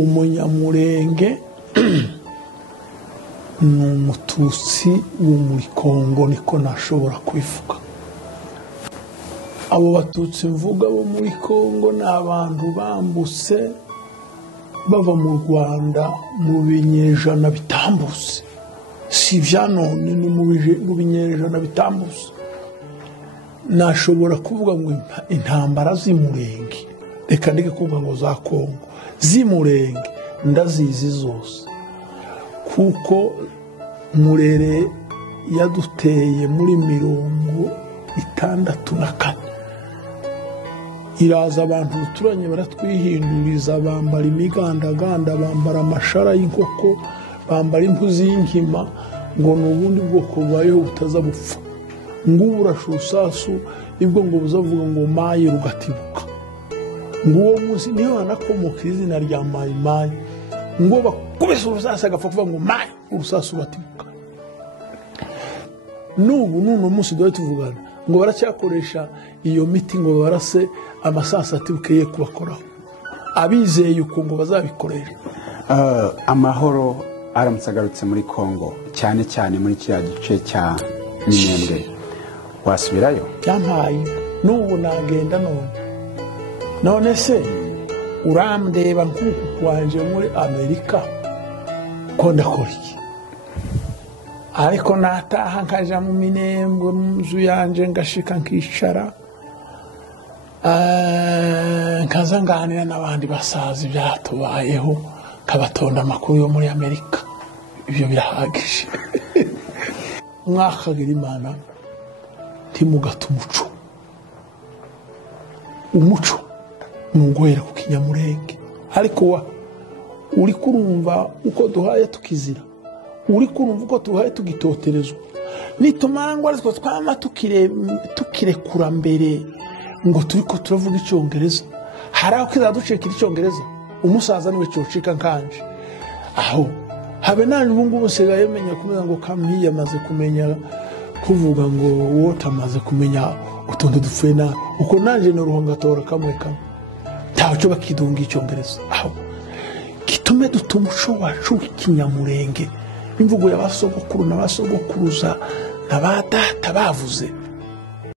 umunyamurenge ni umututsi wo muri Kongo, niko nashobora kwivuga. Abo batutsi mvuga bo muri Kongo ni abantu bambutse bava mu Rwanda mu binyejana bitambutse, si ibyanone, ni mu binyejana bitambutse. Nashobora kuvuga ngo intambara z'imurenge, reka ndike kuvuga ngo za Kongo, z'imurenge ndazizi zose, kuko Murere yaduteye muri 1964. Iraza abantu turanye baratwihinduriza, bambara imigandaganda, bambara amashara y'inkoko, bambara impu z'inkima, ngo n'ubundi bwoko bubayeho butaza bupfa. Ngo urashusasu ibwo ngo buzavuga ngo mayi rugatibuka. Ngo uwo munsi niyo hanakomoka izina rya mayi mayi, ngo bakubise urusasa agapfa kuvuga ngo mayi urusasu batibuka. N'ubu munsi duhe tuvugana ngo baracyakoresha iyo miti ngo barase amasasa atibukeye kubakoraho, abizeye uko ngo bazabikoresha. Amahoro aramutse agarutse muri Kongo, cyane cyane muri kiriya gice cya Minembwe, wasubirayo? Yampaye n'ubu nagenda none se urandeba nk'uku kwanje muri Amerika ko ndakora iki? Ariko nataha nkaja mu Minembwe mu nzu yanje ngashika nkicara, nkaza nganira n'abandi basazi byatubayeho, kabatonda amakuru yo muri Amerika. Ibyo birahagije. Mwakagira Imana ntimugata umuco nuguhera ku kinyamurenge. Ariko uri kurumva uko duhaye tukizira, uri kurumva uko tuhaye tugitoterezwa, nitumangwa ariko twama tukirekura mbere ngo turiko turavuga icyongereza. Hari aho kizaducekira icyongereza, umusaza niwe cyocika nkanje aho habe nanje ubu ngubu sigaye menya kumenya ngo kampiye amaze kumenya kuvuga ngo wotamaze kumenya utuntu dupfuye na uko nanje n'uruhongatora kamwe taco bakidunga icyongereza. Aho kitume dutumuco wacu w'ikinyamurenge, imvugo y'abasogokuru n'abasogokuruza n'abadata bavuze